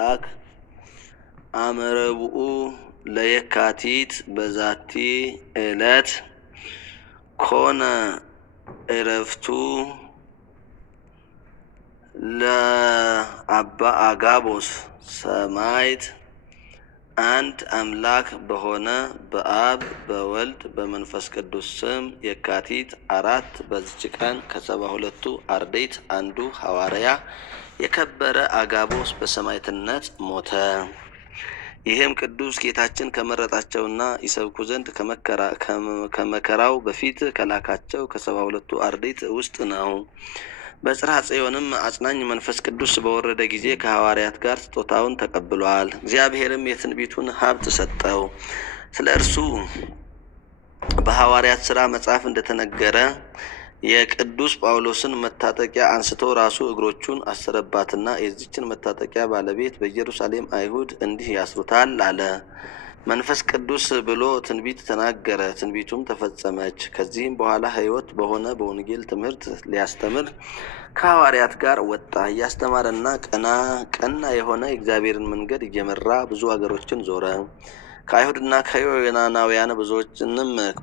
አምላክ አመረብኡ ለየካቲት በዛቲ ዕለት ኮነ ዕረፍቱ ለአባ አጋቦስ ሰማዕት። አንድ አምላክ በሆነ በአብ በወልድ በመንፈስ ቅዱስ ስም የካቲት 4 በዚች ቀን ከ72ቱ አርድእት አንዱ ሐዋርያ የከበረ አጋቦስ በሰማዕትነት ሞተ። ይህም ቅዱስ ጌታችን ከመረጣቸውና ይሰብኩ ዘንድ ከመከራው በፊት ከላካቸው ከ72ቱ አርድእት ውስጥ ነው። በጽርሐ ጽዮንም አጽናኝ መንፈስ ቅዱስ በወረደ ጊዜ ከሐዋርያት ጋር ስጦታውን ተቀብሏል። እግዚአብሔርም የትንቢቱን ሀብት ሰጠው። ስለ እርሱ በሐዋርያት ሥራ መጽሐፍ እንደተነገረ የቅዱስ ጳውሎስን መታጠቂያ አንስቶ ራሱ እግሮቹን አሰረባትና የዚችን መታጠቂያ ባለቤት በኢየሩሳሌም አይሁድ እንዲህ ያስሩታል አለ። መንፈስ ቅዱስ ብሎ ትንቢት ተናገረ። ትንቢቱም ተፈጸመች። ከዚህም በኋላ ሕይወት በሆነ በወንጌል ትምህርት ሊያስተምር ከሐዋርያት ጋር ወጣ። እያስተማረና ቀና የሆነ የእግዚአብሔርን መንገድ እየመራ ብዙ አገሮችን ዞረ። ከአይሁድና ከዮናናውያን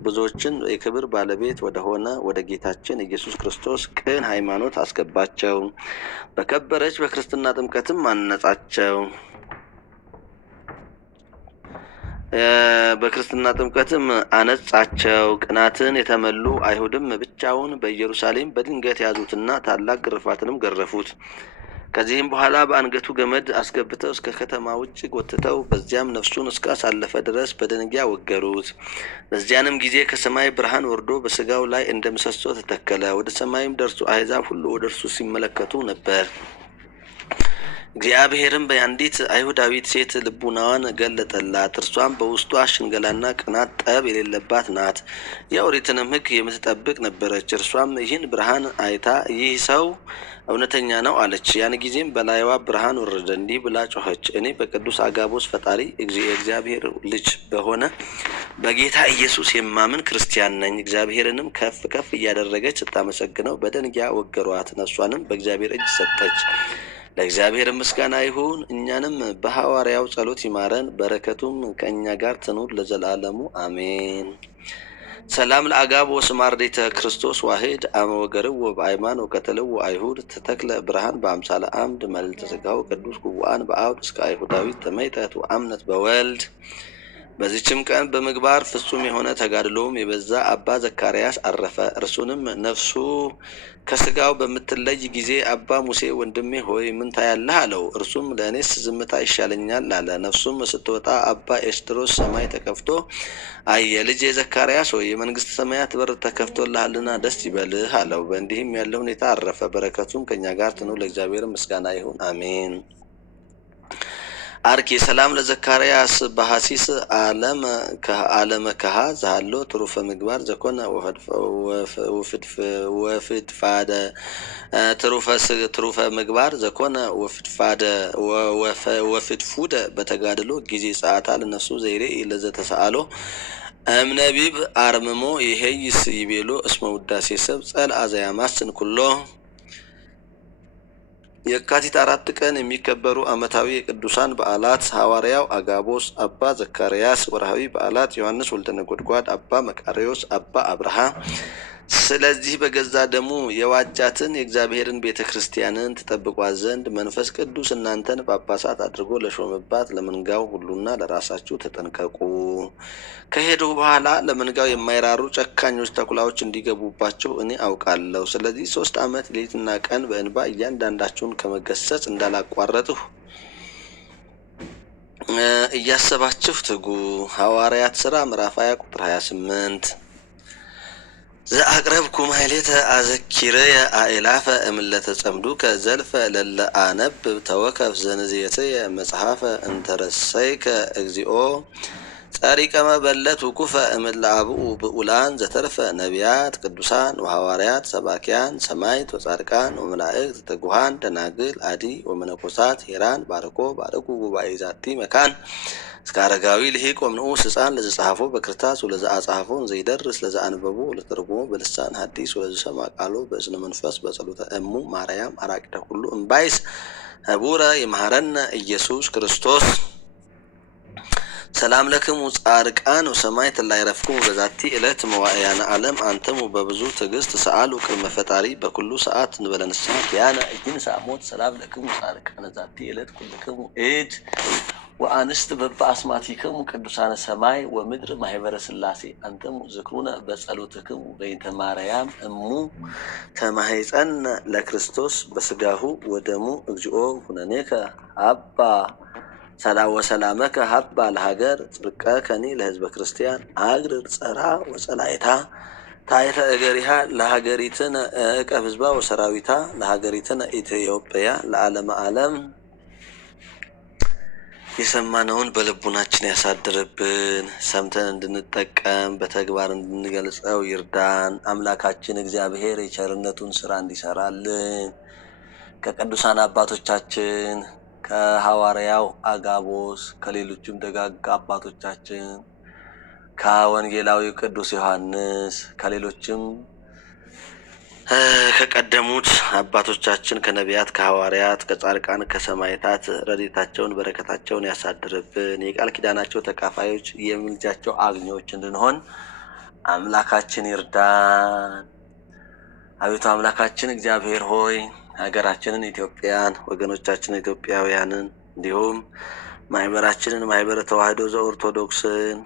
ብዙዎችን የክብር ባለቤት ወደሆነ ወደ ጌታችን ኢየሱስ ክርስቶስ ቅን ሃይማኖት አስገባቸው። በከበረች በክርስትና ጥምቀትም አነጻቸው። አነጻቸው። ቅናትን የተመሉ አይሁድም ብቻውን በኢየሩሳሌም በድንገት ያዙትና ታላቅ ግርፋትንም ገረፉት። ከዚህም በኋላ በአንገቱ ገመድ አስገብተው እስከ ከተማ ውጭ ጎትተው በዚያም ነፍሱን እስካሳለፈ ድረስ በደንጊያ ወገሩት። በዚያንም ጊዜ ከሰማይ ብርሃን ወርዶ በስጋው ላይ እንደ ምሰሶ ተተከለ። ወደ ሰማይም ደርሶ አሕዛብ ሁሉ ወደ እርሱ ሲመለከቱ ነበር። እግዚአብሔርም በአንዲት አይሁዳዊት ሴት ልቡናዋን ገለጠላት። እርሷም በውስጧ ሽንገላና ቅናት፣ ጠብ የሌለባት ናት። የኦሪትንም ሕግ የምትጠብቅ ነበረች። እርሷም ይህን ብርሃን አይታ ይህ ሰው እውነተኛ ነው አለች። ያን ጊዜም በላይዋ ብርሃን ወረደ። እንዲህ ብላ ጮኸች፣ እኔ በቅዱስ አጋቦስ ፈጣሪ የእግዚአብሔር ልጅ በሆነ በጌታ ኢየሱስ የማምን ክርስቲያን ነኝ። እግዚአብሔርንም ከፍ ከፍ እያደረገች ስታመሰግነው በደንጊያ ወገሯት። ነፍሷንም በእግዚአብሔር እጅ ሰጠች። ለእግዚአብሔር ምስጋና ይሁን። እኛንም በሐዋርያው ጸሎት ይማረን፣ በረከቱም ከእኛ ጋር ትኑር ለዘላለሙ አሜን። ሰላም ለአጋቦስ አርድእተ ክርስቶስ ዋሕድ አመ ወገርዎ በአይማን ወቀተልዎ አይሁድ ተተክለ ብርሃን በአምሳለ አምድ መልዕልተ ሥጋው ቅዱስ ጉቡአን በአውድ እስከ አይሁዳዊት ተመይጠት ወአምነት በወልድ። በዚችም ቀን በምግባር ፍጹም የሆነ ተጋድሎም የበዛ አባ ዘካርያስ አረፈ። እርሱንም ነፍሱ ከስጋው በምትለይ ጊዜ አባ ሙሴ ወንድሜ ሆይ ምን ታያለህ አለው። እርሱም ለእኔስ ዝምታ ይሻለኛል አለ። ነፍሱም ስትወጣ አባ ኤስድሮስ ሰማይ ተከፍቶ አየ። ልጄ ዘካርያስ ሆይ የመንግስት ሰማያት በር ተከፍቶልሃልና ደስ ይበልህ አለው። በእንዲህም ያለ ሁኔታ አረፈ። በረከቱም ከእኛ ጋር ትኑር። ለእግዚአብሔር ምስጋና ይሁን አሜን። አርኪ ሰላም ለዘካርያስ በሐሲስ ዓለመ ከሃ ዛሃሎ ትሩፈ ምግባር ዘኮነ ወፍድፋደ ትሩፈ ምግባር ዘኮነ ወፍድፉደ በተጋድሎ ጊዜ ሰዓታ ለነፍሱ ዘይሬ ለዘተሰአሎ እምነቢብ አርምሞ ይሄይስ ይቤሎ እስመ ውዳሴ ሰብ ጸል አዘያማስን ኩሎ። የካቲት 4 ቀን የሚከበሩ ዓመታዊ የቅዱሳን በዓላት ሐዋርያው አጋቦስ፣ አባ ዘካርያስ። ወርሃዊ በዓላት ዮሐንስ ወልደ ነጎድጓድ፣ አባ መቃርዮስ፣ አባ አብርሃ። ስለዚህ በገዛ ደሙ የዋጃትን የእግዚአብሔርን ቤተ ክርስቲያንን ትጠብቋት ዘንድ መንፈስ ቅዱስ እናንተን ጳጳሳት አድርጎ ለሾመባት ለመንጋው ሁሉና ለራሳችሁ ተጠንቀቁ። ከሄዱ በኋላ ለመንጋው የማይራሩ ጨካኞች ተኩላዎች እንዲገቡባቸው እኔ አውቃለሁ። ስለዚህ 3 ዓመት ሌሊትና ቀን በእንባ እያንዳንዳችሁን ከመገሰጽ እንዳላቋረጥሁ እያሰባችሁ ትጉ። ሐዋርያት ሥራ ምዕራፍ 20 ቁጥር 28። ዘአቅረብኩ ማሕሌተ አዘኪርየ አእላፈ እምለተ ጸምዱከ ዘልፈ ለለ አነብብ ተወከፍ ዘንዝየትየ መጽሐፈ እንተረሰይከ እግዚኦ ጸሪቀ መበለት ውኩፈ እምለአብኡ ብኡላን ዘተርፈ ነቢያት ቅዱሳን ወሐዋርያት ሰባኪያን ሰማዕት ወጻድቃን ወመላእክት ትጉሃን ደናግል አዲ ወመነኮሳት ሄራን ባርኮ ባርኩ ጉባኤ ዛቲ መካን እስከ አረጋዊ ልሂቅ ወምንዑስ ሕፃን ለዘጸሐፎ በክርታስ ወለዘአጽሐፎን ዘይደርስ ለዘአንበቦ ወለተርጉሞ በልሳን ሐዲስ ወለዘሰማ ቃሎ በእዝነ መንፈስ በጸሎተ እሙ ማርያም አራቂተ ሁሉ እምባይስ ህቡረ ይምሃረነ ኢየሱስ ክርስቶስ። ሰላም ለክሙ ጻድቃን ወሰማዕት ላዕረፍክሙ በዛቲ ዕለት መዋዕያነ ዓለም አንትሙ በብዙ ትዕግስት ሰአሉ ቅድመ ፈጣሪ በኩሉ ሰዓት እንበለ ንስሐ ኪያነ ኢይንሣ ሞት። ሰላም ለክሙ ጻድቃነ ዛቲ ዕለት ኩልክሙ እድ ወአንስት በበአስማቲክሙ ቅዱሳነ ሰማይ ወምድር ማህበረ ሥላሴ አንትሙ ዝክሩነ በጸሎትክሙ በእንተ ማርያም እሙ ተማኅፀነ ለክርስቶስ በስጋሁ ወደሙ እግዚኦ ሁነኔከ አባ ሰላም ወሰላመከ ሀባ ለሀገር ጽድቀከኒ ለህዝበ ክርስቲያን አግርር ጸራ ወጸላይታ ታይተ እገሪሃ ለሀገሪትነ እቀብ ህዝባ ወሰራዊታ ለሀገሪትነ ኢትዮጵያ ለዓለመ ዓለም። የሰማነውን በልቡናችን ያሳድርብን። ሰምተን እንድንጠቀም በተግባር እንድንገልጸው ይርዳን። አምላካችን እግዚአብሔር የቸርነቱን ስራ እንዲሰራልን ከቅዱሳን አባቶቻችን ከሐዋርያው አጋቦስ ከሌሎችም ደጋግ አባቶቻችን ከወንጌላዊው ቅዱስ ዮሐንስ ከሌሎችም ከቀደሙት አባቶቻችን ከነቢያት ከሐዋርያት ከጻድቃን ከሰማዕታት ረድኤታቸውን በረከታቸውን ያሳድርብን። የቃል ኪዳናቸው ተካፋዮች የምልጃቸው አግኚዎች እንድንሆን አምላካችን ይርዳን። አቤቱ አምላካችን እግዚአብሔር ሆይ ሀገራችንን ኢትዮጵያን ወገኖቻችንን ኢትዮጵያውያንን እንዲሁም ማህበራችንን ማህበረ ተዋሕዶ ዘኦርቶዶክስን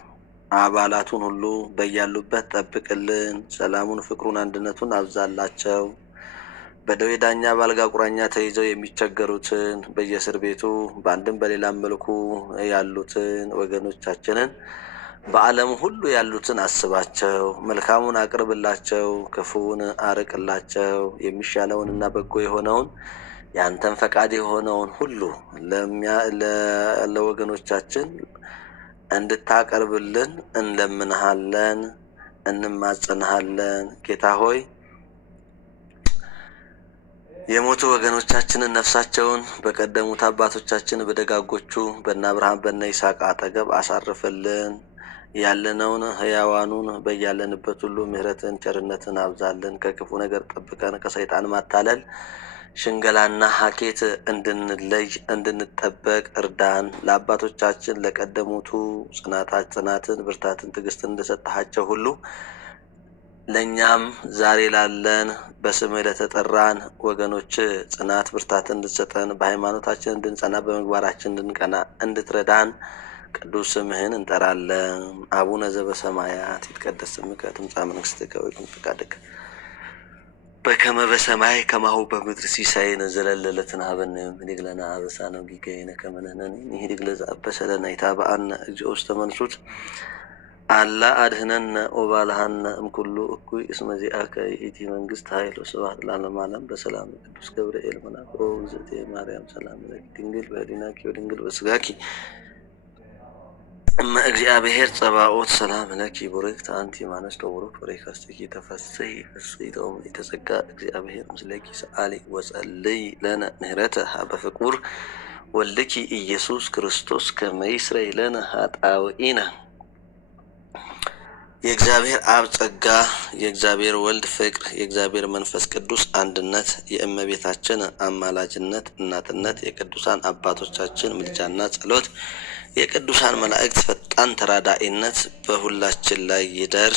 አባላቱን ሁሉ በያሉበት ጠብቅልን። ሰላሙን፣ ፍቅሩን፣ አንድነቱን አብዛላቸው። በደዌ ዳኛ በአልጋ ቁራኛ ተይዘው የሚቸገሩትን በየእስር ቤቱ በአንድም በሌላም መልኩ ያሉትን ወገኖቻችንን በዓለም ሁሉ ያሉትን አስባቸው። መልካሙን አቅርብላቸው፣ ክፉውን አርቅላቸው። የሚሻለውንና በጎ የሆነውን ያንተን ፈቃድ የሆነውን ሁሉ ለወገኖቻችን እንድታቀርብልን እንለምንሃለን፣ እንማጸንሃለን። ጌታ ሆይ የሞቱ ወገኖቻችንን ነፍሳቸውን በቀደሙት አባቶቻችን በደጋጎቹ በእነ አብርሃም በእነ ይስሐቅ አጠገብ አሳርፍልን። ያለነውን ህያዋኑን በያለንበት ሁሉ ምሕረትን ቸርነትን አብዛልን። ከክፉ ነገር ጠብቀን ከሰይጣን ማታለል ሽንገላና ሀኬት እንድንለይ እንድንጠበቅ እርዳን። ለአባቶቻችን ለቀደሙቱ ጽናትን ብርታትን ትዕግስትን እንደሰጠሃቸው ሁሉ ለእኛም ዛሬ ላለን በስምህ ለተጠራን ወገኖች ጽናት ብርታትን እንድትሰጠን በሃይማኖታችን እንድንጸና በምግባራችን እንድንቀና እንድትረዳን ቅዱስ ስምህን እንጠራለን። አቡነ ዘበሰማያት ይትቀደስ ስምከ ትምጻእ መንግሥትከ ወይኩን ፈቃድከ በከመ በሰማይ ከማሁ በምድር ሲሳየነ ዘለለዕለትነ ሀበነ ዮም ህድግ ለነ አበሳነ ወጌጋየነ ከመ ንሕነኒ ንህድግ ለዘአበሰ ለነ ኢታብአነ እግዚኦ ውስተ መንሱት አላ አድኅነነ ወባልሐነ እምኩሉ እኩይ እስመ ዚአከ ይእቲ መንግሥት ኃይል ወስብሐት ለዓለመ ዓለም። በሰላም ቅዱስ ገብርኤል መልአክ ወእግዝእትየ ማርያም ሰላም ለኪ ድንግል በኅሊናኪ ወድንግል በሥጋኪ እመ እግዚአብሔር ጸባኦት ሰላም ለኪ ቡርክት አንቲ እምአንስት ወቡሩክ ፍሬ ከርሥኪ ተፈሥሒ ፍሥሕት ወምልዕተ ጸጋ እግዚአብሔር ምስሌኪ ሰአሊ ወጸልይ ለነ ምህረተ ሀበ ፍቁር ወልድኪ ኢየሱስ ክርስቶስ ከመ ይስረይ ለነ ኃጣውኢነ። የእግዚአብሔር አብ ጸጋ፣ የእግዚአብሔር ወልድ ፍቅር፣ የእግዚአብሔር መንፈስ ቅዱስ አንድነት፣ የእመቤታችን አማላጅነት እናትነት፣ የቅዱሳን አባቶቻችን ምልጃና ጸሎት፣ የቅዱሳን መላእክት ፈጣን ተራዳኢነት በሁላችን ላይ ይደር።